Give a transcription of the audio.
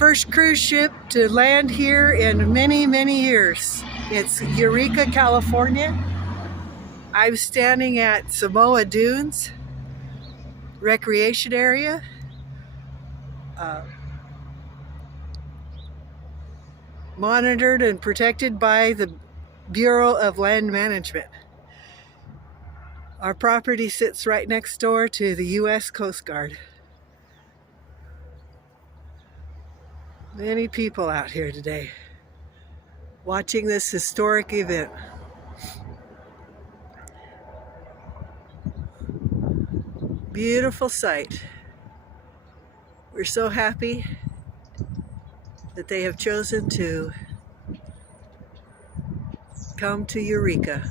first cruise ship to land here in many, many years. It's Eureka, California. I'm standing at Samoa Dunes recreation area. Monitored and protected by the Bureau of Land Management. Our property sits right next door to the U.S. Coast Guard. Many people out here today watching this historic event. Beautiful sight. We're so happy that they have chosen to come to Eureka.